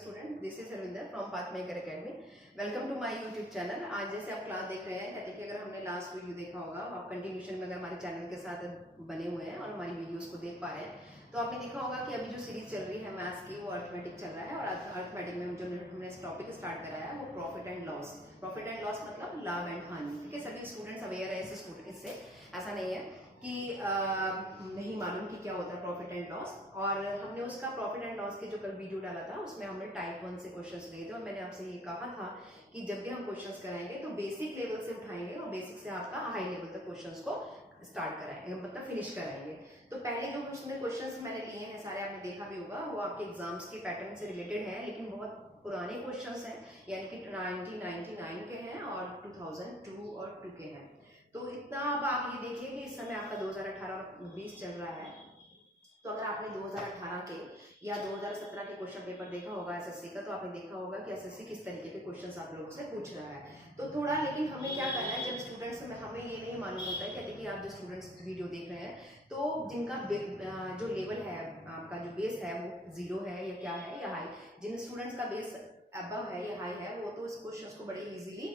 student, this is Harvinder from Pathmaker Academy. Welcome to my YouTube channel. आज जैसे आप class देख रहे हैं, कहते कि अगर हमने लास्ट वीडियो देखा होगा, आप कंटिन्यूशन में अगर हमारे चैनल के साथ बने हुए हैं और हमारी वीडियोस को देख पा रहे हैं, तो आपने देखा होगा कि अभी जो सीरीज चल रही है मैथ्स की, वो अर्थमेटिक चल रहा है। और अर्थमेटिक में जो हमने इस टॉपिक स्टार्ट कराया है वो profit and loss. Profit and loss मतलब लाभ एंड हानि। ठीक है, सभी स्टूडेंट्स अवेयर है इससे। ऐसा नहीं है कि नहीं मालूम कि क्या होता है प्रॉफिट एंड लॉस। और हमने उसका प्रॉफिट एंड लॉस के जो कल वीडियो डाला था उसमें हमने टाइप 1 से क्वेश्चंस लिए थे, और मैंने आपसे ये कहा था कि जब भी हम क्वेश्चंस कराएंगे तो बेसिक लेवल से उठाएंगे और बेसिक से आपका हाई लेवल तक क्वेश्चंस को स्टार्ट कराएंगे, मतलब फिनिश कराएंगे। तो पहले जो उसमें क्वेश्चंस मैंने लिए हैं सारे आपने देखा भी होगा, वो आपके एग्जाम्स के पैटर्न से रिलेटेड हैं, लेकिन बहुत पुराने क्वेश्चंस हैं, यानी कि 1999 के हैं और 2002 और 2 के हैं। तो इतना अब आप ये देखिए कि इस समय आपका 2018 और 20 चल रहा है। तो अगर आपने 2018 के या 2017 के क्वेश्चन पेपर देखा होगा एसएससी का, तो आपने देखा होगा कि एसएससी किस तरीके के क्वेश्चंस आप लोगों से पूछ रहा है। तो थोड़ा, लेकिन हमें क्या करना है, जब स्टूडेंट्स में हमें ये नहीं मालूम होता है, कहते कि आप जो स्टूडेंट्स वीडियो देख रहे हैं, तो जिनका जो लेवल है, आपका जो बेस है वो 0 है या क्या है या हाई, जिन स्टूडेंट्स का बेस अबव है या हाई है, वो तो इस क्वेश्चन को बड़े इजीली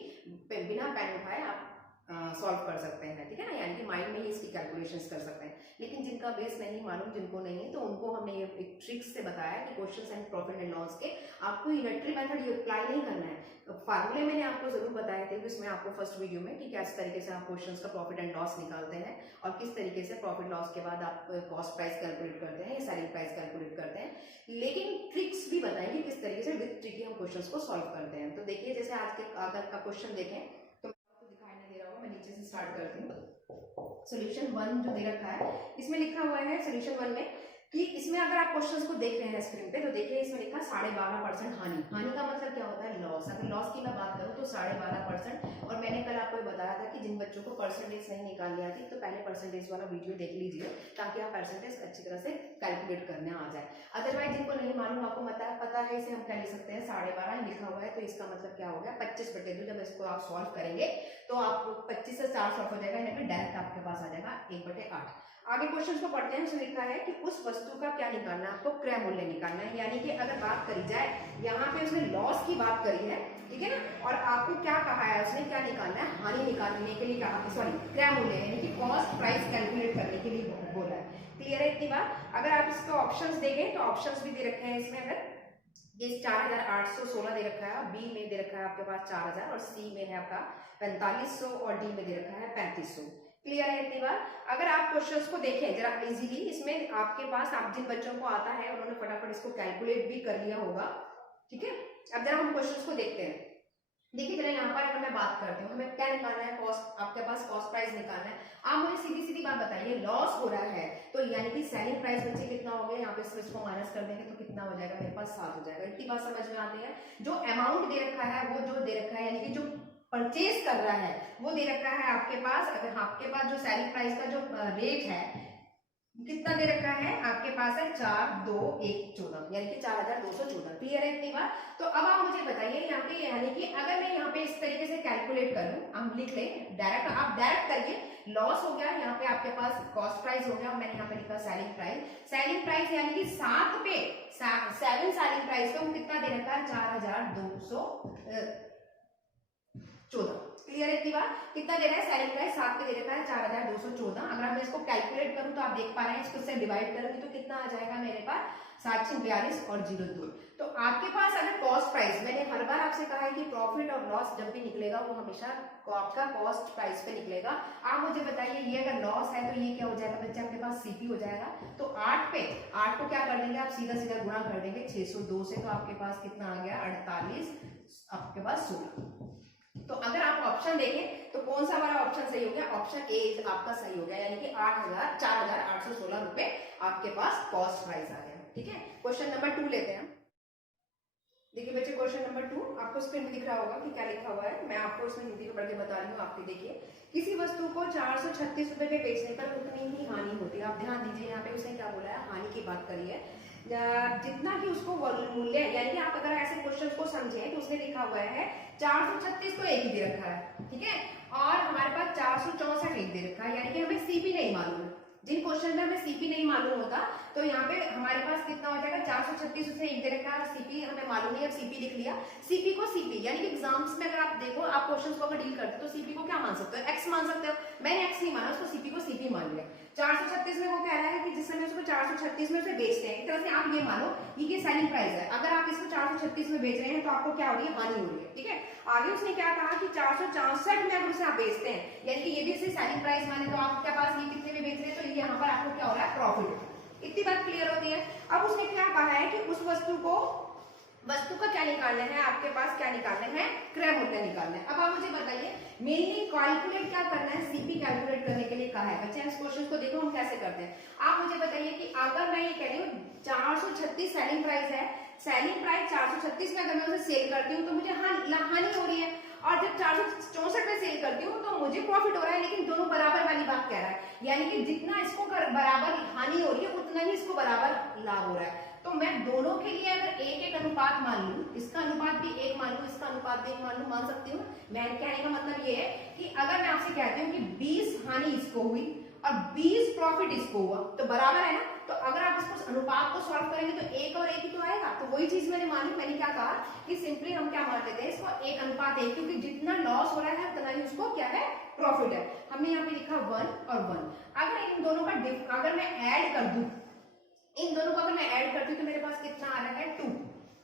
बिना पेन उठाए आप सॉल्व कर सकते हैं। ठीक है ना, यानी कि माइंड में ही इसकी कैलकुलेशंस कर सकते हैं। लेकिन जिनका बेस नहीं मालूम, जिनको नहीं, तो उनको हमने ये एक ट्रिक्स से बताया कि questions and profit and loss के आपको यूनिटरी मेथड अप्लाई नहीं करना है। फार्मूले मैंने आपको जरूर बताए थे इसमें आपको फर्स्ट वीडियो में कि किस तरीके से आप क्वेश्चंस का प्रॉफिट एंड लॉस निकालते हैं और किस तरीके से प्रॉफिट लॉस के बाद आप कॉस्ट प्राइस कैलकुलेट करते हैं या सेलिंग प्राइस कैलकुलेट करते हैं। लेकिन ट्रिक्स भी बताएंगे किस तरीके से विद ट्रिक हम क्वेश्चंस को सॉल्व करते हैं। तो देखिए, जैसे आज के अगर का क्वेश्चन देखें तो दिखाई नहीं दे रहा होगा, मैं नीचे से स्टार्ट करती हूँ। सोल्यूशन 1 जो दे रखा है, इसमें लिखा हुआ है सोल्यूशन 1 में कि इसमें अगर आप क्वेश्चंस को देख रहे हैं स्क्रीन पे, तो देखिए इसमें लिखा 12.5% हानि। हानि का मतलब क्या होता है? लॉस। अगर लॉस की मैं बात करूं तो 12.5%। और मैंने कल आपको बताया था कि जिन बच्चों को परसेंटेज नहीं निकालनी आती, तो पहले परसेंटेज वाला वीडियो देख लीजिए ताकि आप परसेंटेज अच्छी तरह से कैलकुलेट करने आ जाए। अदरवाइज जिनको नहीं मालूम, आपको पता है, इसे हम क्या लिख सकते हैं, 12.5 लिखा हुआ है, तो इसका मतलब क्या हो गया, 25/2। जब इसको आप सॉल्व करेंगे तो आप 25 से 4 सॉल्व हो जाएगा, यानी कि डायरेक्ट आपके पास आ जाएगा 1/8। आगे क्वेश्चन को पढ़ते हैं। उसमें लिखा है कि उस वस्तु का क्या निकालना है, आपको क्रय मूल्य निकालना है। यानी कि अगर बात करी जाए, यहाँ पे उसने लॉस की बात करी है, ठीक है ना, और आपको क्या कहा है, उसने क्या निकालना है, हानि निकालने के लिए कहा, सॉरी क्रय मूल्य यानी कि कॉस्ट प्राइस कैलकुलेट करने के लिए बोला है। क्लियर है इतनी बात? अगर आप इसके ऑप्शंस देखें तो ऑप्शंस भी दे रखे हैं इसमें। अगर ये 4816 दे रखा है, बी में दे रखा है आपके पास 4000, और सी में है आपका 4500, और डी में दे रखा है 3500। क्लियर है इतनी बात? अगर आप क्वेश्चंस को देखें जरा इजीली, इसमें आपके पास, आप जिन बच्चों को आता है उन्होंने फटाफट इसको कैलकुलेट भी कर लिया होगा। ठीक है, अब जरा हम क्वेश्चंस को देखते हैं। देखिए जरा यहाँ पर अगर मैं बात करती हूँ, हमें क्या निकालना है, कॉस्ट, आपके पास कॉस्ट प्राइस निकालना है। आप मुझे सीधी सीधी बात बताइए, लॉस हो रहा है तो यानी कि सेलिंग प्राइस बच्चे कितना हो गया, यहाँ पे इसको माइनस कर देंगे तो कितना हो जाएगा, मेरे पास 7 हो जाएगा। इतनी बात समझ में आती है? जो अमाउंट दे रखा है, वो जो दे रखा है, यानी कि जो परचेज कर रहा है वो दे रखा है आपके पास। अगर आपके पास जो सेलिंग प्राइस का जो रेट है कितना दे रखा है, आपके पास है 4214, यानी कि 4214। क्लियर है इतनी बात? तो अब आप मुझे बताइए यहाँ पे, यानी कि अगर मैं यहाँ पे इस तरीके से कैलकुलेट करूं, हम लिख लें डायरेक्ट, आप डायरेक्ट करिए। लॉस हो गया, यहाँ पे आपके पास कॉस्ट प्राइस हो गया, और मैंने यहाँ पे लिखा सेलिंग प्राइस। सेलिंग प्राइस यानी कि 7 पे 7 सेलिंग प्राइस को कितना दे रखा है, 4214। क्लियर है इतनी बात? कितना दे रहा है सेलिंग प्राइस, 7 पे दे रखा है 4214। अगर मैं इसको कैलकुलेट करूं तो आप देख पा रहे हैं, इसको से डिवाइड करूंगी तो कितना आ जाएगा मेरे पास, 742 और 02। तो आपके पास अगर कॉस्ट प्राइस, मैंने हर बार आपसे कहा है कि प्रॉफिट और लॉस जब भी निकलेगा वो हमेशा आपका कॉस्ट प्राइस पे निकलेगा। आप मुझे बताइए, ये अगर लॉस है तो ये क्या हो जाएगा बच्चे, आपके पास सीपी हो जाएगा। तो 8 को क्या कर देंगे आप, सीधा सीधा गुणा कर देंगे 602 से, तो आपके पास कितना आ गया, 48, आपके पास 16। तो अगर आप ऑप्शन देखें तो कौन सा वाला ऑप्शन सही हो गया, ऑप्शन ए आपका सही हो गया, यानी कि 4816 रुपए आपके पास कॉस्ट प्राइस आ गया। ठीक है, क्वेश्चन नंबर 2 लेते हैं। देखिए बच्चे, क्वेश्चन नंबर 2 आपको स्क्रीन में दिख रहा होगा कि क्या लिखा हुआ है, मैं आपको इसमें हिंदी में पढ़ के बता रही हूँ। आपके देखिए, किसी वस्तु को 436 रुपए में बेचने पर उतनी ही हानि होती है। आप ध्यान दीजिए, यहाँ पे उसने क्या बोला है, हानि की बात करी है। जितना कि उसको मूल्य, यानी कि आप अगर ऐसे क्वेश्चन को समझें तो उसने लिखा हुआ है 436 तो एक ही दे रखा है, ठीक है, और हमारे पास 464 एक दे रखा है, यानी कि हमें सीपी नहीं मालूम है। जिन क्वेश्चन में हमें सीपी नहीं मालूम होता तो यहाँ पे हमारे पास कितना हो जाएगा 436, उसने एक दे रखा है, सीपी हमें मालूम नहीं है, सीपी लिख लिया। सीपी को सीपी यानी कि एग्जाम्स में अगर आप देखो, आप क्वेश्चंस को अगर डील करते हो तो सीपी को क्या मान सकते हो, एक्स मान सकते हो। मैंने एक्स नहीं माना, उसको सीपी को सीपी मान लिया। 436 में वो कह रहा है कि जिस समय उसको 436 में उसे बेचते हैं, एक तरह से आप ये मानो ये सेलिंग प्राइस है। अगर आप इसको 436 में बेच रहे हैं तो आपको क्या हो रही है, हानि हो रही है, ठीक है। आगे उसने क्या कहा कि 464 में अगर उसे आप बेचते हैं, यानी कि ये भी इसे सेलिंग प्राइस माने, तो आपके पास ये कितने में बेच रहे हैं, तो यहाँ पर आपको क्या हो रहा है, प्रॉफिट। इतनी बात क्लियर होती है। अब उसने क्या कहा है कि उस वस्तु का क्या निकालना है, आपके पास क्या निकालना है, क्रय मूल्य निकालना है। अब आप मुझे बताइए, मेनली कैलकुलेट क्या करना है, सीपी कैलकुलेट करने के लिए कहा है। बच्चे इस क्वेश्चन को देखो हम कैसे करते हैं। आप मुझे बताइए कि अगर मैं ये कह रही हूँ 436 सेलिंग प्राइस है, सेलिंग प्राइस 436 में अगर मैं उसे सेल करती हूँ तो मुझे हानि हो रही है, और जब 464 में सेल करती हूँ तो मुझे प्रॉफिट हो रहा है। लेकिन दोनों बराबर वाली बात कह रहा है, यानी कि जितना इसको बराबर हानि हो रही है उतना ही इसको बराबर लाभ हो रहा है। तो मैं दोनों के लिए अगर एक एक अनुपात मान लूं, इसका अनुपात भी एक मान लूं, इसका अनुपात भी एक मान लूं, मान सकती हूँ। मैं कहने का मतलब ये है कि अगर मैं आपसे कहती हूँ कि 20 हानि इसको हुई और 20 प्रॉफिट इसको हुआ तो बराबर है ना। तो अगर आप इसको अनुपात को सॉल्व करेंगे तो एक और एक ही तो आएगा। तो वही चीज मैंने मानी, मैंने क्या कहा कि सिंपली हम क्या मान लेते हैं इसको एक अनुपात एक, क्योंकि जितना लॉस हो रहा है उतना ही उसको क्या है, प्रॉफिट है। हमने यहाँ पे लिखा 1 और 1। अगर इन दोनों का अगर मैं ऐड कर दूं, इन दोनों को अगर मैं ऐड करती हूँ तो मेरे पास कितना आ रहा है, 2।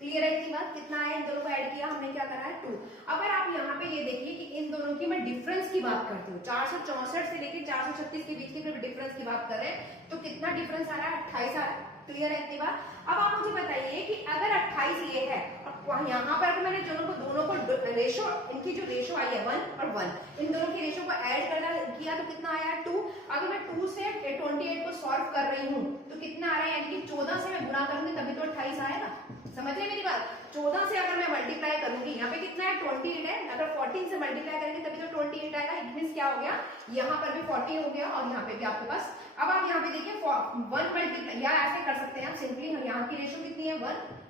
क्लियर है इतनी बात, कितना है, इन दोनों को ऐड किया हमने, क्या करा है, 2। अगर आप यहाँ पे ये देखिए कि इन दोनों की मैं डिफरेंस की बात करती हूँ, 464 से लेकर 436 के बीच के डिफरेंस की बात कर रहे हैं, तो कितना डिफरेंस आ रहा है, 28 आ रहा है। क्लियर है इतनी बात। अब आप मुझे बताइए कि अगर 28 ये है और यहाँ पर मैंने दोनों को रेशो, इनकी जो रेशो आई है 1 और 1, इन दोनों की रेशो को ऐड करना किया तो कितना आया, 2। अगर मैं 2 से 28 को सॉल्व कर रही हूँ तो कितना आ रहा है, यानी कि 14 से मैं गुणा करूंगी तभी तो 28 आएगा। समझ रहे मेरी बात। 14 से अगर मैं मल्टीप्लाई करूंगी, यहाँ पे कितना है, 28 है, अगर 14 से मल्टीप्लाई करेंगे तभी तो 28 आएगा। इट मींस क्या हो गया, यहाँ पर भी 40 हो गया और यहाँ पे भी आपके पास। अब आप यहाँ पे देखिए 1 मल्टीप्लाई, या ऐसे कर सकते हैं आप सिंपली, यहाँ की रेशो कितनी है,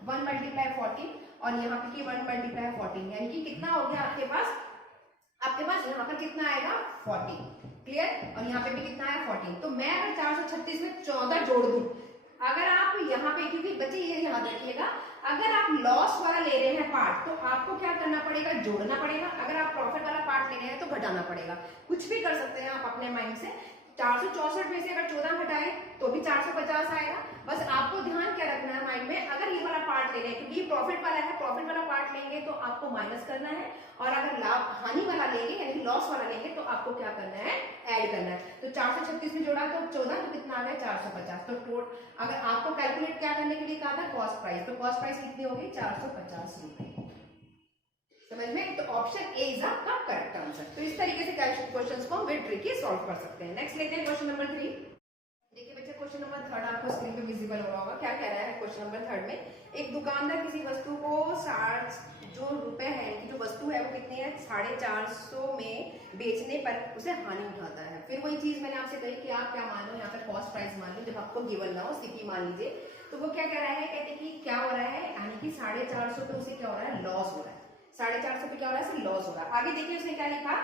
1 मल्टीप्लाई 14 और यहाँ पे की 1 मल्टीप्लाई 14, यानी कि कितना हो गया आपके पास यहाँ पर कितना आएगा, 40। क्लियर। और यहाँ पे भी कितना है, 14। तो मैं अगर 436 में 14 जोड़ दूं, अगर आप यहाँ पे, क्योंकि बच्चे ये याद रखिएगा, अगर आप लॉस वाला ले रहे हैं पार्ट तो आपको क्या करना पड़ेगा, जोड़ना पड़ेगा। अगर आप प्रॉफिट वाला पार्ट ले रहे हैं तो घटाना पड़ेगा। कुछ भी कर सकते हैं आप अपने माइंड से। 464 में से अगर 14 घटाए तो भी 450 आएगा। बस आपको ध्यान क्या रखना है माइंड में, अगर ये वाला पार्ट ले रहे हैं क्योंकि ये प्रॉफिट वाला है, प्रॉफिट वाला पार्ट लेंगे तो आपको माइनस करना है, और अगर लाभ हानि वाला लेंगे यानी लॉस वाला लेंगे तो आपको क्या करना है, ऐड करना है। तो 436 में जोड़ा तो 14, तो कितना आ गया, 450। तो अगर आपको कैलकुलेट क्या करने के लिए कहा था, कॉस्ट प्राइस, तो कॉस्ट प्राइस कितनी होगी, 450 रुपए। समझ में। तो ऑप्शन ए इज आपका करेक्ट आंसर। तो इस तरीके से क्वेश्चंस को हम विद ट्रिक सॉल्व कर सकते हैं। नेक्स्ट लेते हैं क्वेश्चन नंबर 3। देखिए बच्चे क्वेश्चन नंबर 3 आपको स्क्रीन पे विजिबल हो रहा होगा। क्या कह रहा है क्वेश्चन नंबर 3 में, एक दुकानदार किसी वस्तु को 60 जो रुपए है कि जो वस्तु है वो कितनी है, 450 में बेचने पर उसे हानि उठाता है। फिर वही चीज मैंने आपसे कही कि आप क्या मान लो, यहाँ पर कॉस्ट प्राइस मान लो, जब आपको गिवन ना हो, सीपी मान लीजिए। तो वो क्या कह रहा है, कहते कि क्या हो रहा है, यानी कि 450 पे उसे क्या हो रहा है, लॉस हो रहा है। 450 पे क्या हो रहा है, लॉस हो रहा है। आगे देखिए उसने क्या लिखा,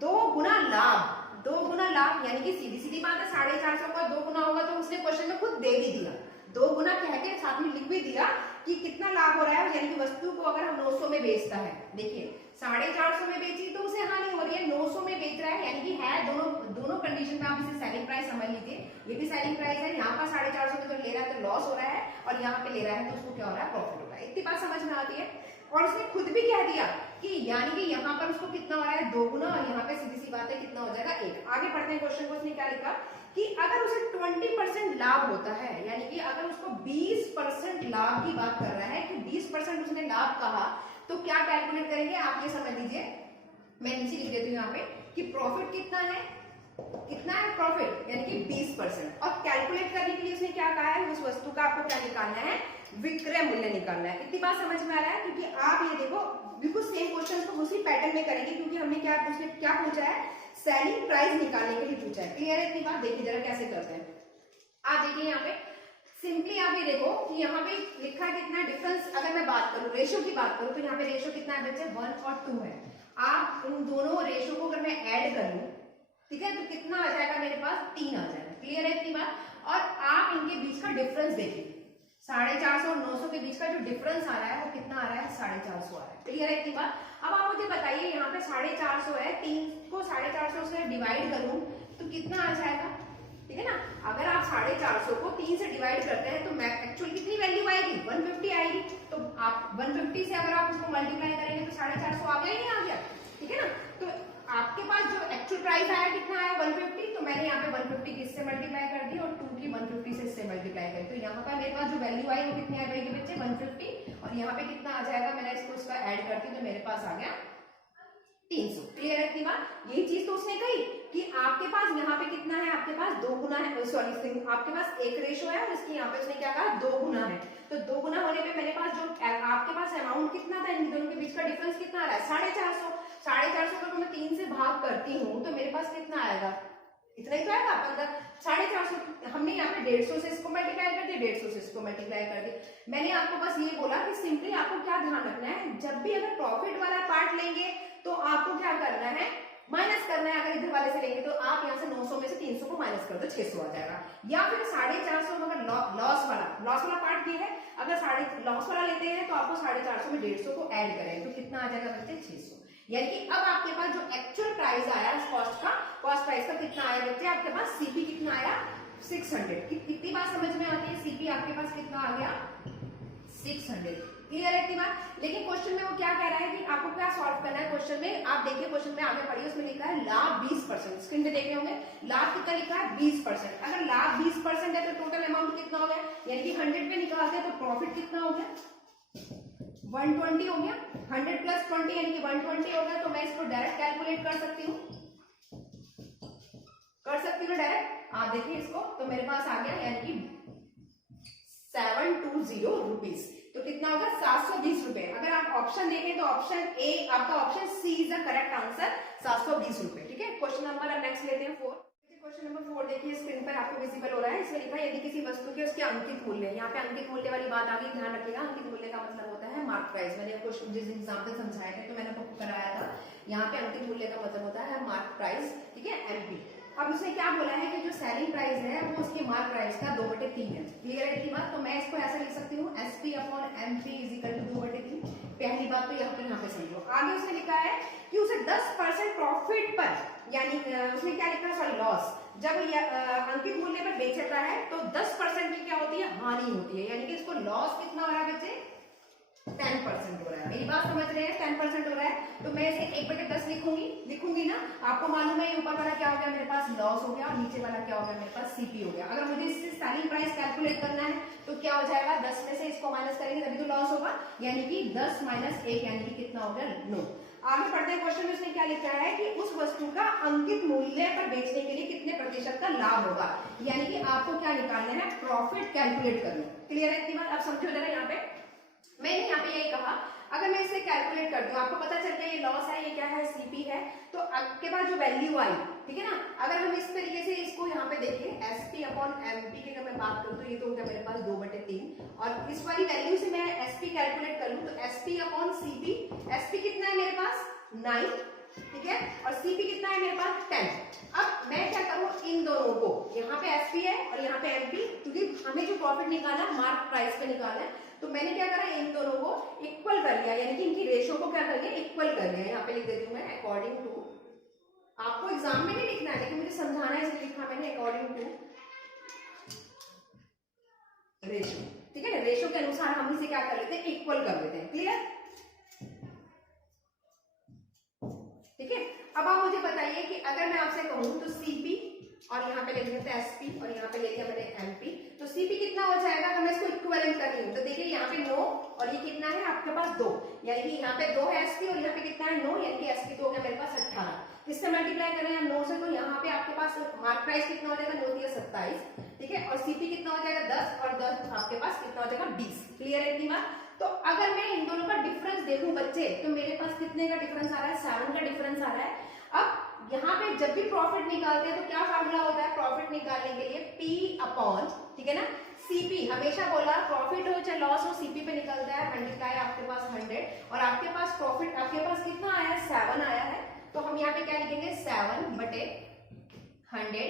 2 गुना लाभ। 2 गुना लाभ यानी कि सीधी सीधी बात है, 450 का 2 गुना होगा तो उसने क्वेश्चन में खुद दे भी दिया, 2 गुना कह के साथ में लिख भी दिया कि कितना लाभ हो रहा है। यानी कि वस्तु को अगर हम 900 में बेचता है, देखिए 450 में बेची तो उसे हानि हो रही है, 900 में बेच रहा है, यानी कि है दोनों कंडीशन में आप इसे सेलिंग प्राइस समझ लीजिए। ये भी सेलिंग प्राइस है, यहाँ पर 450 में जो ले रहा है तो लॉस हो रहा है, और यहाँ पे ले रहा है तो उसको क्या हो रहा है, प्रॉफिट हो रहा है। इतनी बात समझ में आती है। और उसने खुद भी कह दिया कि यानी कि यहाँ पर उसको कितना हो रहा है, 2 गुना, और यहाँ पे सीधी सी बात है कितना हो जाएगा, 1। आगे पढ़ते हैं क्वेश्चन को। उसने क्या लिखा कि अगर उसे 20% लाभ होता है, यानी कि अगर उसको 20% लाभ की बात कर रहा है कि 20% उसने लाभ कहा, तो क्या कैलकुलेट करेंगे आप ये समझ लीजिए। मैं नीचे लिख देती हूँ यहाँ पे कि प्रॉफिट कितना है, प्रॉफिट यानी कि 20%। और कैलकुलेट करने के लिए उसने क्या कहा है, उस वस्तु का आपको क्या निकालना है, विक्रय मूल्य निकालना है। इतनी बात समझ में आ रहा है, क्योंकि आप ये देखो बिल्कुल सेम क्वेश्चन को उसी पैटर्न में करेंगे, क्योंकि हमने क्या पूछा है, सेलिंग प्राइस निकालने के लिए पूछा है। क्लियर है इतनी बात। देखिए जरा कैसे करते हैं। आप देखिए यहाँ पे सिंपली आप ये देखो कि यहाँ पे लिखा है कितना डिफरेंस। अगर मैं बात करूं रेशो की बात करूं तो यहाँ पे रेशो कितना है बच्चे, 1 और 2 है। आप इन दोनों रेशो को अगर मैं ऐड कर लूं, ठीक है, तो कितना आ जाएगा मेरे पास, 3 आ जाएगा। क्लियर है इतनी बात। और आप इनके बीच का डिफरेंस देखिए, 450 और 900 के बीच का जो डिफरेंस आ रहा है वो कितना आ रहा है, 450 आ रहा है। क्लियर है इतनी बात। अब आप मुझे बताइए, यहाँ पे 450 है, 3 को 450 से डिवाइड करूं तो कितना आ जाएगा, ठीक है ना। अगर आप 450 को 3 से डिवाइड करते हैं तो एक्चुअल कितनी वैल्यू आएगी, 150 आएगी। तो आप 150 से अगर आप उसको मल्टीप्लाई करेंगे तो 450 आ गया ही नहीं आ गया, ठीक है ना। तो आपके पास जो एक्चुअल प्राइस आया कितना आया, 150। तो मैंने यहाँ पे 150 किससे मल्टीप्लाई कर दी और 2 की 150 से इससे मल्टीप्लाई करी। तो यहाँ पर मेरे पास जो वैल्यू आई वो कितनी आ जाएगी बच्चे, 150। और यहाँ पे कितना आ जाएगा, मैंने इसको इसका ऐड करती हूँ तो मेरे पास आ गया 300। क्लियर है इतनी बात। यही चीज तो उसने कही कि आपके पास यहाँ पे कितना है, आपके पास 2 गुना है, सॉरी आपके पास 1 रेशो है और इसकी यहाँ पे उसने क्या कहा, 2 गुना है। तो 2 गुना होने पे मेरे पास जो आपके पास अमाउंट कितना था, इन दोनों के बीच का डिफरेंस कितना आ रहा है, 450। 450 को मैं 3 से भाग करती हूँ तो मेरे पास कितना आएगा, इतना ही तो आएगा 450। हमने यहाँ पे 150 से इसको मल्टीप्लाई कर दिया, 150 से इसको मल्टीप्लाई कर दिया। मैंने आपको बस ये बोला कि सिंपली आपको क्या ध्यान रखना है, जब भी अगर प्रॉफिट वाला पार्ट लेंगे तो आपको क्या करना है, माइनस करना है। अगर इधर वाले से लेंगे तो आप यहाँ से 900 में से 300 को माइनस कर दो, 600 आ जाएगा। या फिर 450 में अगर लॉस वाला पार्ट ये है, अगर लॉस वाला लेते हैं तो आपको 450 में 150 को ऐड करें तो कितना आ जाएगा बच्चे, 600। यानी कि अब आपके पास जो एक्चुअल प्राइस आया कॉस्ट प्राइस का कितना आया बच्चे, आपके पास सीपी कितना आया, 600। कितनी बात समझ में आती है, सीपी आपके पास कितना आ गया, 600। क्लियर है इतनी बात। लेकिन क्वेश्चन में वो क्या कह रहा है कि आपको क्या सॉल्व करना है क्वेश्चन में, आप देखिए क्वेश्चन में आगे पढ़िए, उसमें लिखा है लाभ 20%। स्क्रीन पे देख रहे होंगे, लाभ कितना लिखा है, 20%। अगर लाभ 20% है तो टोटल अमाउंट कितना हो गया, यानी कि 100 पे निकालते हैं तो प्रॉफिट कितना हो गया, 120 हो गया। 100 प्लस 20 यानी कि 120 हो गया। तो मैं इसको डायरेक्ट कैलकुलेट कर सकती हूँ डायरेक्ट। आप देखिए इसको, तो मेरे पास आ गया यानी कि 720 रुपीज। तो कितना होगा, 720 रुपए। अगर आप ऑप्शन देखें तो ऑप्शन ए, आपका option C is the correct answer, 720 रुपए। ठीक है, क्वेश्चन नंबर नेक्स्ट लेते हैं 4। क्वेश्चन नंबर 4 देखिए, स्क्रीन पर आपको विजिबल हो रहा है। इसमें लिखा है यदि किसी वस्तु के उसके अंकित मूल्य, यहाँ पे अंकित मूल्य वाली बात आ गई, ध्यान रखिएगा। अंकित मूल्य का मतलब होता है मार्क प्राइस। मैंने आपको जिस एग्जाम्पल समझाया था तो मैंने आपको कराया था, यहाँ पे अंकित मूल्य का मतलब होता है मार्क प्राइस, ठीक है, एमपी। अब उसने क्या बोला है कि जो सेलिंग प्राइस है वो उसकी मार्क प्राइस का 2/3 है। क्लियर है की बात। तो मैं इसको ऐसा लिख सकती हूँ, SP upon MP is equal to 2/3। पहली बात तो यहाँ पे समझो। आगे उसने लिखा है कि उसे 10% प्रॉफिट पर, यानी उसने क्या लिखा है, सॉरी लॉस, जब अंकित मूल्य पर बेचता है तो 10% की क्या होती है, हानि होती है। यानी कि इसको लॉस कितना हो रहा है बच्चे, 10% हो रहा है। मेरी बात समझ रहे हैं, 10% हो रहा है। तो मैं इसे 1/10 लिखूंगी ना। आपको मालूम है ऊपर वाला क्या हो गया, मेरे पास लॉस हो गया, और नीचे वाला क्या हो गया, मेरे पास सीपी हो गया। अगर मुझे इससे सेलिंग प्राइस कैलकुलेट करना है तो क्या हो जाएगा, 10 में से इसको माइनस करेंगे तभी तो लॉस होगा, यानी कि 10 - 1 यानी कि कितना हो गया, 9। आगे बढ़ते हैं, क्वेश्चन में उसने क्या लिखा है कि उस वस्तु का अंकित मूल्य पर बेचने के लिए कितने प्रतिशत का लाभ होगा। यानी कि आपको क्या निकालना है, प्रॉफिट कैलकुलेट करना। क्लियर है इतनी बात। आप समझो जरा, यहाँ पे मैंने यहाँ पे यही कहा, अगर मैं इसे कैलकुलेट करती हूँ, आपको पता चल गया ये लॉस है, ये क्या है, सीपी है। तो आपके पास जो वैल्यू आई, ठीक है ना, अगर हम इस तरीके से इसको यहाँ पे देखें, SP अपॉन MP की अगर मैं बात करूँ तो ये तो हो गया मेरे पास 2/3, और इस वाली वैल्यू से मैं SP कैलकुलेट कर लूँ तो SP अपॉन CP, SP कितना है मेरे पास 9, ठीक है, और CP कितना है मेरे पास 10। अब मैं क्या करूँ, इन दोनों को, यहाँ पे SP है और यहाँ पे MP, क्योंकि हमें जो प्रॉफिट निकालना मार्क प्राइस पे निकालना है, तो मैंने क्या करा, इन दोनों को इक्वल कर लिया, यानी कि इनकी रेशो को क्या कर लिया, इक्वल कर लिया। यहाँ पे लिख देती हूँ मैं अकॉर्डिंग टू, आपको एग्जाम में नहीं लिखना है लेकिन मुझे समझाना है इसलिए लिखा मैंने अकॉर्डिंग टू रेशो। ठीक है ना, रेशो के अनुसार हम इसे क्या कर लेते हैं, इक्वल कर लेते हैं। क्लियर, ठीक है। अब आप मुझे बताइए कि अगर मैं आपसे कहूं तो सीपी, और यहाँ पे ले लेते हैं एसपी, और यहाँ पे ले लिया मैंने एमपी, तो सीपी कितना हो जाएगा अगर मैं इसको इक्विवेलेंट कर रही हूँ। तो देखिए यहाँ पे 9 और ये कितना है आपके पास 2, यानी कि यहाँ पे 2 है एसपी और यहाँ पे कितना है 9, यानी कि एसपी तो हो गया मेरे पास 18। इससे मल्टीप्लाई करें हम 9 से, तो यहाँ पे आपके पास मार्क प्राइस कितना हो जाएगा, 9 × 27, ठीक है, और सीपी कितना हो जाएगा 10, और 10 आपके पास कितना हो जाएगा 20। क्लियर है इतनी बात। तो अगर मैं इन दोनों का डिफरेंस देखूं बच्चे, तो मेरे पास कितने का डिफरेंस आ रहा है, 7 का डिफरेंस आ रहा है। अब यहाँ पे जब भी प्रॉफिट निकालते हैं तो क्या फार्मूला होता है प्रॉफिट निकालने के लिए, P अपॉन, ठीक है ना, CP। हमेशा बोला प्रॉफिट हो चाहे लॉस हो, CP पे निकलता है, मल्टीप्लाई आपके पास 100, और आपके पास प्रॉफिट आपके पास कितना आया है, 7 आया है। तो हम यहाँ पे क्या लिखेंगे, 7/100, 100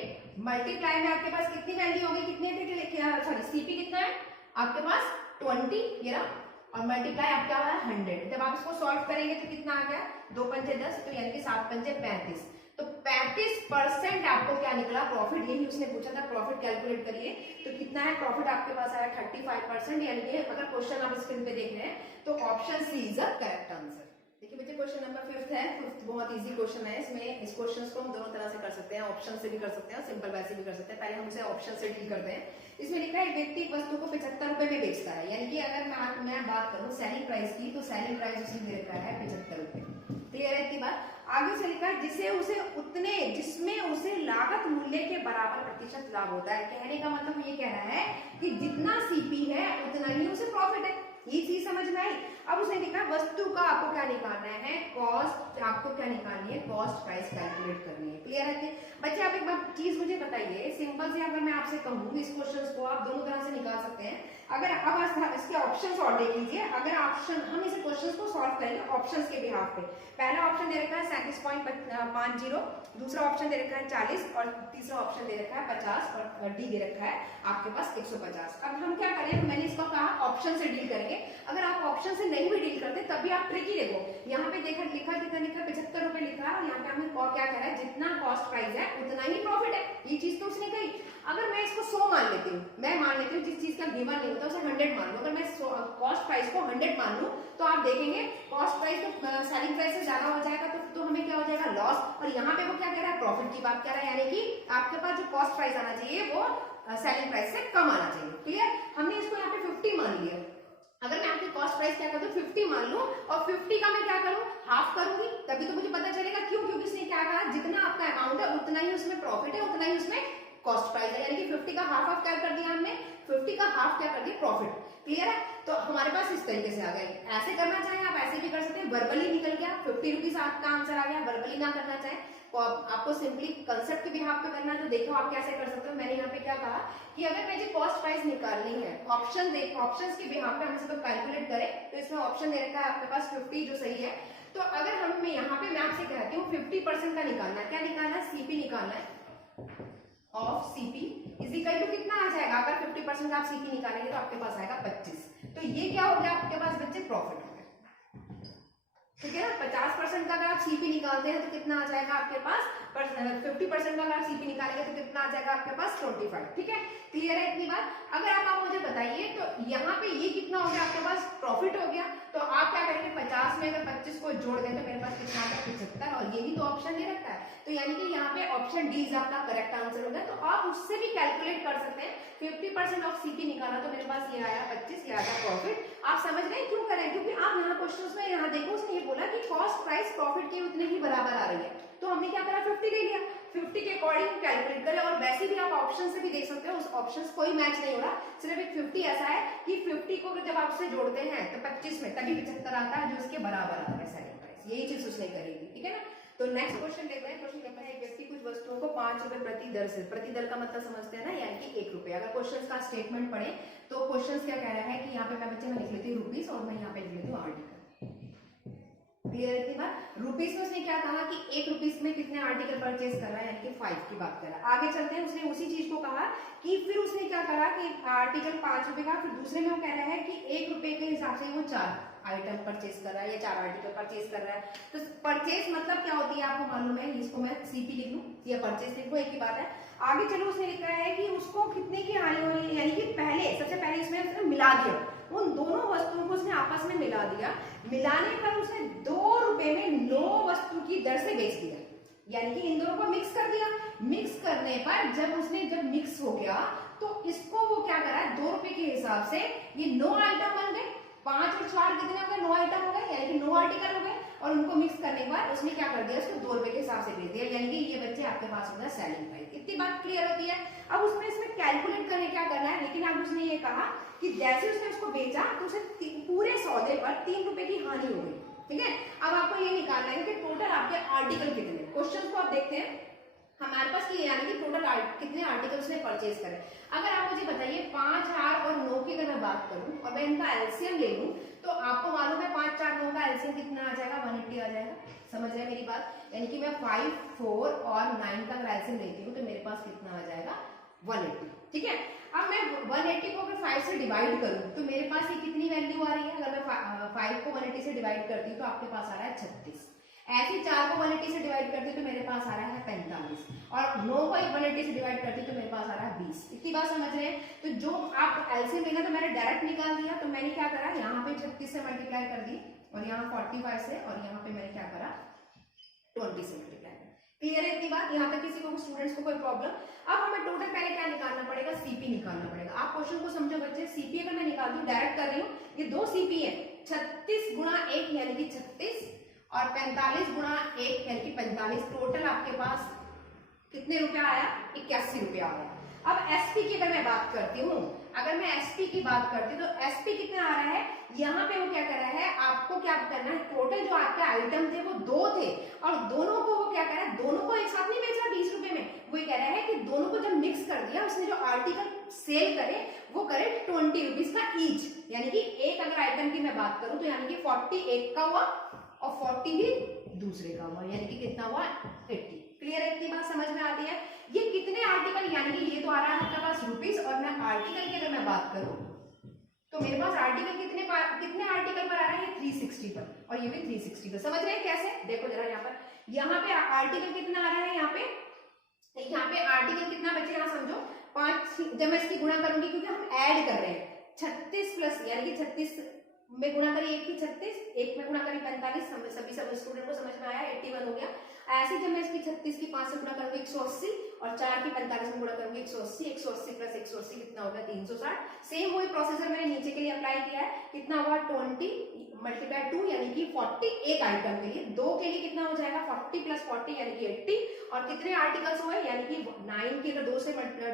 मल्टीप्लाई में आपके पास कितनी वैल्यू होगी, कितने थे, सॉरी सीपी कितना है आपके पास 20 ये रहा, और मल्टीप्लाई आपका आ रहा है 100। जब आप इसको सॉल्व करेंगे तो कितना आ गया, 2 पंजे 10, तो यानी कि 7 पंजे 35, तो 35% आपको क्या निकला प्रॉफिट, यही उसने पूछा था प्रॉफिट कैलकुलेट करिए, तो कितना है प्रॉफिट आपके पास आया 35%, यानी कि अगर क्वेश्चन आप स्क्रीन पे देख रहे हैं तो option C is the correct answer. देखिए बच्चे क्वेश्चन नंबर 5 है, बहुत इजी क्वेश्चन है, इसमें इस क्वेश्चन को हम दोनों तरह से कर सकते हैं, ऑप्शन से भी कर सकते हैं और सिंपल वैसे भी कर सकते हैं। पहले हम इसे ऑप्शन से डील करते हैं। इसमें लिखा है व्यक्ति वस्तु को 75 रुपए में बेचता है, यानी कि अगर मैं बात करूं सेलिंग प्राइस की, तो सेलिंग प्राइस उसने दे रखा है 75 रुपए। क्लियर है इतनी बात। आगे से लिखा है जिसमें उसे लागत मूल्य के बराबर प्रतिशत लाभ होता है। कहने का मतलब ये कह रहा है कि जितना सीपी है उतना ही उसे प्रॉफिट है, ये चीज समझ में आई। अब उसने लिखा वस्तु का आपको क्या निकालना है, कॉस्ट, आपको क्या निकालनी है, कॉस्ट प्राइस कैलकुलेट करनी है। क्लियर है बच्चे। आप एक बात चीज मुझे बताइए, सिंपल से अगर मैं आपसे कहूँ इस क्वेश्चन को आप दोनों तरह से निकाल सकते हैं। अगर अब इसके ऑप्शन और देख लीजिए, अगर ऑप्शन हम इस क्वेश्चन को सॉल्व करेंगे ऑप्शन के बिहाफ पे, पहला ऑप्शन दे रखा है 37.50, दूसरा ऑप्शन दे रखा है 40 और तीसरा ऑप्शन दे रखा है 50 और डी दे रखा है आपके पास 150। अब हम क्या करें, मैंने इसको कहा ऑप्शन से डील करेंगे। अगर आप ऑप्शन से नहीं भी डील करते तब भी आप ट्रिकी देखो, यहाँ पे देखा लिखा कितना लिखा 75 रुपए लिखा है, और यहाँ पे हमें क्या कह रहा है जितना कॉस्ट प्राइस है उतना ही प्रॉफिट है, ये चीज तो उसने कही। अगर मैं इसको 100 मान लेती हूँ, मैं मान लेती हूँ जिस चीज का गिवन नहीं होता उसे 100 मान लूँ, अगर मैं कॉस्ट प्राइस को 100 मान लूँ तो आप देखेंगे कॉस्ट प्राइस तो सेलिंग प्राइस से ज्यादा हो जाएगा, तो हमें क्या हो जाएगा लॉस। और यहाँ पे वो क्या कह रहा है प्रॉफिट की बात कर रहा है, यानी कि आपके पास जो कॉस्ट प्राइस आना चाहिए वो सेलिंग प्राइस से कम आना चाहिए। क्लियर। हमने इसको यहाँ पे 50 मान लिया। अगर मैं आपकी कॉस्ट प्राइस क्या करती हूँ 50 मान लूं, और 50 का मैं क्या करूं हाफ करूंगी, तभी तो मुझे पता चलेगा। क्यों? क्योंकि उसने क्या कहा जितना आपका अमाउंट है उतना ही उसमें प्रॉफिट है, उतना ही उसमें कॉस्ट प्राइस है, यानी कि 50 का हाफ क्या कर दिया हमने, 50 का हाफ क्या कर दिया प्रॉफिट। क्लियर है। तो हमारे पास इस तरीके से आ गया। ऐसे करना चाहें आप ऐसे भी कर सकते हैं, वर्बली निकल गया 50 रुपीज आपका आंसर आ गया। वर्बली ना करना चाहें तो आपको सिंपली कंसेप्ट के बिहाफ पे करना है, तो देखो आप कैसे कर सकते हो। मैंने यहाँ पे क्या कहा कि अगर मुझे कॉस्ट प्राइस निकालनी है, ऑप्शंस के बिहाफ पे हम इसको कैलकुलेट करें, तो इसमें ऑप्शन दे रखा है आपके पास 50 जो सही है। तो अगर हम यहाँ पे मैं आपसे कहती हूँ 50% का निकालना है, क्या निकालना है, सीपी निकालना है of CP is equal to कितना आ जाएगा। अगर 50% का आप सीपी निकालेंगे तो आपके पास आएगा 25। तो ये क्या हो गया आपके पास बच्चे प्रॉफिट हो गया। ठीक है ना। 50% का अगर आप सीपी निकालते हैं तो कितना आ जाएगा आपके पास, 50% का अगर आप सीपी निकालेंगे तो कितना आ जाएगा आपके पास 25। ठीक है। क्लियर है इतनी बात। अगर आप मुझे बताइए तो यहाँ पे ये कितना हो गया आपके पास प्रॉफिट हो गया, तो आप क्या करेंगे 50 में अगर 25 को जोड़ दें तो मेरे पास कितना आता है 75, और यही तो ऑप्शन दे रखा है। तो यानी कि यहाँ पे ऑप्शन डी इज आपका करेक्ट आंसर होगा। तो आप उससे भी कैलकुलेट कर सकते हैं। 50% ऑफ सीपी निकाला तो मेरे पास ये आया 25, ये आया प्रॉफिट। आप समझ रहे हैं क्यों करें, क्योंकि आप यहाँ क्वेश्चन में यहाँ देखो उसने ये बोला कि कॉस्ट प्राइस प्रॉफिट के उतने ही बराबर आ रही है, तो हमने क्या करा 50 ले लिया, 50 के अकॉर्डिंग कैलकुलेट करें। और वैसे भी आप ऑप्शन से भी देख सकते हो, उस ऑप्शन कोई मैच नहीं हो रहा, सिर्फ एक 50 ऐसा है कि 50 को जब आप उससे जोड़ते हैं तो 25 में तभी 75 आता है जो उसके बराबर आता है सेलिंग प्राइस। यही चीज उसने करेगी। ठीक है ना। तो नेक्स्ट क्वेश्चन देखते हैं। क्वेश्चन कहता है एक व्यक्ति कुछ वस्तुओं को 5 रुपए प्रति दर से, प्रति दर का मतलब समझते हैं ना, यानी कि 1 रुपए। अगर क्वेश्चन का स्टेटमेंट पढ़े तो क्वेश्चन क्या कह रहा है कि यहाँ पे मैं बच्चे में लिख लेती हूँ रुपीस, और मैं यहाँ पे लिख लेती हूँ आर्टिकल। क्लियर है इतनी बात। रुपीस में उसने क्या कहा कि 1 रुपीस में कितने आर्टिकल परचेज कर रहा है, यानी कि 5 की बात कर रहा है। आगे चलते हैं। उसने उसी चीज को कहा कि फिर उसने क्या करा कि आर्टिकल 5 रुपए का, फिर दूसरे में वो कह रहा है कि 1 रुपए के हिसाब से वो 4 आइटम परचेज कर रहा है या 4 आर्टिकल परचेज कर रहा है। तो परचेज मतलब क्या होती है आपको मालूम है, इसको मैं सीपी लिख लूं या परचेज लिखूं, एक ही बात है। आगे चलो उसने लिखा है कि उसको कितने की हानि हुई, यानी कि सबसे पहले इसमें उसने मिला दिया, उन दोनों वस्तुओं को उसने आपस में मिला दिया। मिलाने पर उसने 2 रुपए में 9 वस्तु की दर से बेच दिया, यानी कि इन दोनों को मिक्स कर दिया। मिक्स करने पर जब मिक्स हो गया तो इसको वो क्या करा 2 रुपए के हिसाब से ये 9 आइटम बन गए। 5 और 4 कितने हो गए, 9 आइटम हो गए, यानी कि 9 आर्टिकल हो गए। और उनको मिक्स करने के बाद उसने क्या कर दिया, उसको 2 रुपए के हिसाब से बेच दिया, यानी कि ये बच्चे आपके पास हो गया सेलिंग प्राइस। इतनी बात क्लियर होती है। अब उसमें इसमें कैलकुलेट करने क्या करना है, लेकिन अब उसने ये कहा कि जैसे उसने उसको बेचा तो उसे पूरे सौदे पर 3 रुपए की हानि हो गई। ठीक है। अब आपको ये निकालना है कि टोटल आपके आर्टिकल कितने। क्वेश्चन को आप देखते हैं हमारे पास कि यानी कि टोटल कितने आर्टिकल उसने परचेज करे। अगर आप मुझे बताइए 5, 8 और 9 की अगर मैं बात करूं और मैं इनका एलसीएम ले लूं तो आपको मालूम है 5, 4, 9 का एलसीएम कितना आ जाएगा 180 आ जाएगा। समझ रहे हैं मेरी बात? यानी कि मैं 5, 4 और 9 का अगर एलसीएम लेती हूँ तो मेरे पास कितना आ जाएगा 180। ठीक है, अब मैं 180 को अगर 5 से डिवाइड करूँ तो मेरे पास ये कितनी वैल्यू आ रही है? अगर मैं 5 को 180 से डिवाइड करती हूँ तो आपके पास आ रहा है 36। ऐसे 4 को 180 से डिवाइड करती हूँ तो मेरे पास आ रहा है 45 और 9 को 180 से डिवाइड करती हूँ तो मेरे पास आ रहा है 20। इतनी बात समझ रहे हैं? तो जो आप एलसीएम लेना तो मैंने डायरेक्ट निकाल दिया, तो मैंने क्या करा, यहाँ पे 36 से मल्टीप्लाई कर दी और यहाँ 45 से, और यहाँ पे मैंने क्या करा 20 से मल्टीप्लाई। क्लियर है इतनी बात? यहाँ तक किसी को स्टूडेंट्स को कोई प्रॉब्लम? अब हमें टोटल पहले क्या निकालना पड़ेगा, सीपी निकालना पड़ेगा। आप क्वेश्चन को समझो बच्चे, सीपी अगर मैं निकाल दूं, डायरेक्ट कर रही हूँ, ये 2 सीपी है, 36 गुणा 1 यानी कि 36 और 45 गुणा 1 यानी कि 45। टोटल आपके पास कितने रुपया आया? 81 रुपया आया। अब एसपी की अगर मैं बात करती हूँ, अगर मैं एसपी की बात करती हूँ तो एसपी कितना आ रहा है, यहाँ पे वो क्या कर रहा है, आपको क्या करना है, टोटल जो आपके आइटम थे वो 2 थे और दोनों को वो क्या कर रहा है, दोनों को एक साथ नहीं बेच रहा 20 रुपए में, वो ये कह रहा है कि दोनों को जब मिक्स कर दिया, उसने जो आर्टिकल सेल करे वो करे 20 रुपीज का ईच। यानी कि एक अगर आइटम की मैं बात करूं तो यानी कि 40 एक का हुआ और 40 भी दूसरे का हुआ, यानी कि कितना हुआ 80। क्लियर है? इतनी बात समझ में आती है? ये कितने आर्टिकल, यानी कि ये तो आ रहा है आपके पास रुपीस, और मैं आर्टिकल की अगर मैं बात करूं तो मेरे पास आर्टिकल कितने आर्टिकल पर आ रहा है, 360 पर, और ये भी 360 पर। समझ रहे हैं कैसे? देखो जरा यहाँ पे आर्टिकल कितना आ रहा है, यहाँ पे आर्टिकल कितना बचे, यहाँ समझो 5, जब मैं इसकी गुणा करूंगी क्योंकि हम ऐड कर रहे हैं, 36 प्लस यानी कि 36 में गुणा करी 1 की 36, 1 में गुणा करी 45, सभी सब स्टूडेंट को समझ में आया, 81 हो गया। ऐसे जब मैं इसकी 36 की 5 से गुणा करूंगी 180 और 4 की 45 में गुणा करूंगी 180, 180 प्लस 180 कितना होगा 360। सेम वही प्रोसेसर मैंने नीचे के लिए अप्लाई किया है, कितना हुआ 20 मल्टीप्लाई 2 यानी कि 40 एक आइटम के लिए, 2 के लिए कितना हो जाएगा 40 प्लस 40 यानी कि 80, और कितने आर्टिकल्स हुए यानी कि 9 की अगर 2 से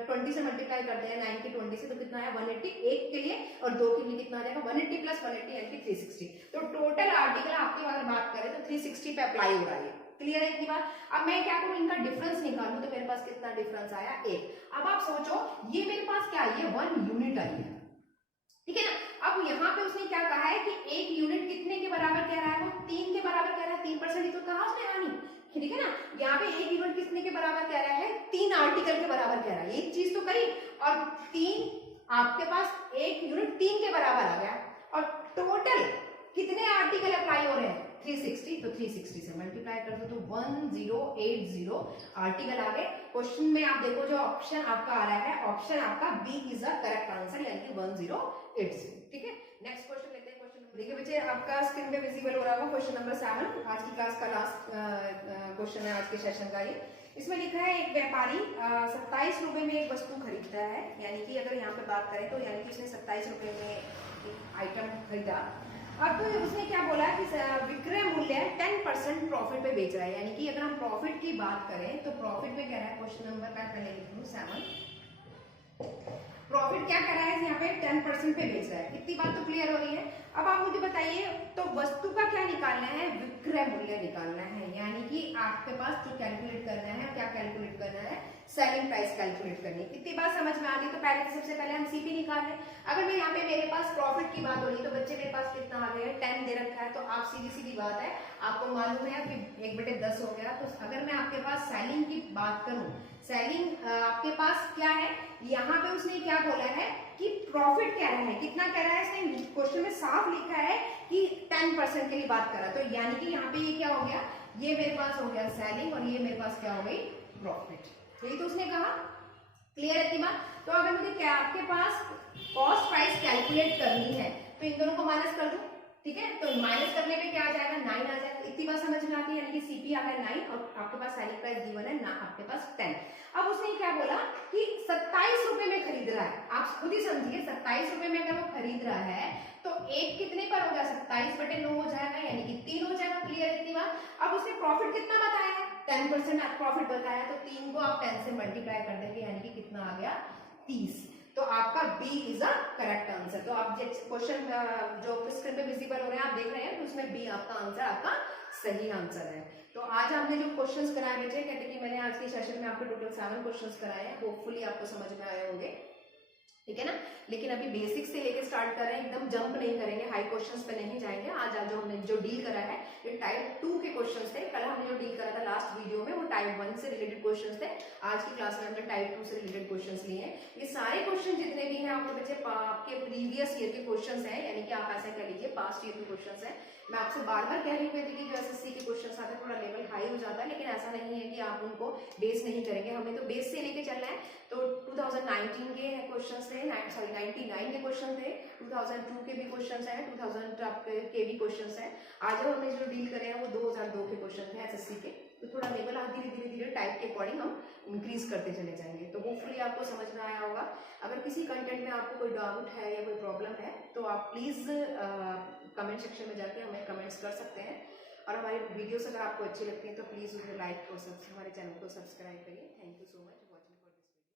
20 से मल्टीप्लाई करते हैं 9 की 20 से तो कितना है 180 एक के लिए, और 2 के लिए कितना आ जाएगा 180 प्लस 180 यानी कि 360। तो टोटल आर्टिकल आपकी अगर बात करें तो 360 पे अप्लाई हो रहा है। क्लियर है इतनी बात? अब मैं क्या करूं, इनका डिफरेंस निकालूं तो मेरे पास कितना डिफरेंस आया 1। अब आप सोचो ये मेरे पास क्या है, ये 1 यूनिट आई है, ठीक है ना। अब यहाँ पे उसने क्या कहा है कि 1 यूनिट कितने के बराबर कह रहा है, वो 3 के बराबर कह रहा है, 3% ही तो कहा उसने हानि, ठीक है ना। यहाँ पे 1 यूनिट कितने के बराबर कह रहा है, 3 आर्टिकल के बराबर कह रहा है, एक चीज तो कही, और 3 आपके पास 1 यूनिट 3 के बराबर आ गया, और टोटल कितने आर्टिकल अप्लाई हो रहे हैं 360, तो 360 से मल्टीप्लाई कर दो तो 1080 आर्टिकल आ गए। क्वेश्चन में आप देखो जो ऑप्शन आपका आ रहा है, ऑप्शन आपका B is the correct answer, यानी कि 1080। ठीक है, नेक्स्ट क्वेश्चन लेते हैं। क्वेश्चन देखिए बच्चे, आपका स्क्रीन पे विजिबल हो रहा होगा क्वेश्चन नंबर 7, आज की क्लास का लास्ट क्वेश्चन है आज के सेशन का। ये इसमें लिखा है एक व्यापारी 27 रुपए में एक वस्तु खरीदता है, यानी कि अगर यहाँ पे बात करें तो यानी कि इसने 27 रुपए में एक आइटम खरीदा। अब तो उसने क्या बोला कि विक्रय मूल्य 10% प्रॉफिट पे बेच रहा है, यानी कि अगर हम प्रॉफिट की बात करें तो प्रॉफिट पे कह रहा है, क्वेश्चन नंबर का पहले लिख लूं 7, प्रॉफिट क्या कर रहा है यहाँ पे 10% पे बेच रहा है। इतनी बात तो क्लियर हो रही है। अब आप मुझे बताइए, तो वस्तु का क्या निकालना है, विक्रय मूल्य निकालना है, यानी कि आपके पास जो कैलकुलेट करना है, क्या कैलकुलेट करना है, सेलिंग प्राइस कैलकुलेट करनी है। इतनी बात समझ में आ गई। तो पहले सबसे पहले हम सीपी निकाल लें। अगर मैं यहाँ पे मेरे पास प्रॉफिट की बात हो रही तो बच्चे मेरे पास कितना आ गया है 10 दे रखा है, तो आप सीधी सीधी बात है, आपको मालूम है कि 1/10 हो गया। तो अगर मैं आपके पास सेलिंग की बात करूं, सेलिंग आपके पास क्या है, यहाँ पे उसने क्या बोला है कि प्रॉफिट कह रहा है, कितना कह रहा है, इसने क्वेश्चन में साफ लिखा है कि 10% के लिए बात कर रहा है। तो यानी कि यहाँ पे ये क्या हो गया, ये मेरे पास हो गया सेलिंग और ये मेरे पास क्या हो गई प्रॉफिट। यही तो उसने कहा। क्लियर है इतनी बात? तो अगर मुझे क्या आपके पास कॉस्ट प्राइस कैलकुलेट करनी है तो इन दोनों को माइनस कर दूं, ठीक है। तो माइनस करने पे क्या आ जाएगा 9 आ जाएगा। इतनी बात समझ में आती है, यानी कि सीपी आ गया 9 और आपके पास सेलिंग प्राइस गिवन है ना, आपके पास 10। अब उसने क्या बोला कि 27 रुपए में खरीद रहा है। आप खुद ही समझिए, 27 रुपए में अगर वो खरीद रहा है तो एक कितने पर होगा, 27/9 हो जाएगा, यानी कि 3 हो जाएगा। क्लियर इतनी बात? अब उसने प्रॉफिट कितना बताया है, 10% प्रॉफिट बताया, तो 3 को आप 10 से मल्टीप्लाई कर देंगे, यानी कि कितना आ गया 30। तो आपका B is a correct answer. तो आप क्वेश्चन जो स्क्रीन पे विजिबल हो रहे हैं आप देख रहे हैं, तो उसमें बी आपका आंसर, आपका सही आंसर है। तो आज हमने जो क्वेश्चंस कराए बच्चे, कहते कि मैंने आज के सेशन में आपको टोटल 7 क्वेश्चंस कराए हैं, होपफुली आपको समझ में आए होंगे। ठीक है ना। लेकिन अभी बेसिक से लेके स्टार्ट कर रहे हैं, एकदम जंप नहीं करेंगे, हाई क्वेश्चंस पे नहीं जाएंगे। आज जो हमने जो डील करा है ये टाइप 2 के क्वेश्चंस थे। कल हमने जो डील करा था लास्ट वीडियो में वो टाइप 1 से रिलेटेड क्वेश्चंस थे। आज की क्लास में हमने टाइप 2 से रिलेटेड क्वेश्चंस लिए हैं। ये सारे क्वेश्चन जितने भी हैं आपके बच्चे आपके प्रीवियस ईयर के क्वेश्चन हैं, यानी कि आप ऐसा कह लीजिए पास्ट ईयर के क्वेश्चन है। मैं आपसे बार बार कह रही हूँ कि जो एसएससी के क्वेश्चन आते हैं थोड़ा लेवल हाई हो जाता है, लेकिन ऐसा नहीं है कि आप उनको बेस नहीं करेंगे, हमें तो बेस से लेके चलना है। तो 2019 के क्वेश्चन थे, 99 के क्वेश्चन थे, 2002 के भी क्वेश्चन हैं, 2000 के भी क्वेश्चन हैं। आज हमने जो डील करे हैं वो 2002 के क्वेश्चन थे एसएससी के। तो थोड़ा लेवल धीरे धीरे धीरे टाइप के अकॉर्डिंग हम इंक्रीज करते चले जाएंगे। तो होपफुली आपको समझ में आया होगा। अगर किसी कंटेंट में आपको कोई डाउट है या कोई प्रॉब्लम है तो आप प्लीज कमेंट सेक्शन में जाके हमें कमेंट्स कर सकते हैं। और हमारी वीडियोस अगर आपको अच्छी लगती हैं तो प्लीज उन्हें लाइक और हमारे चैनल को सब्सक्राइब करिए। Thank you so much.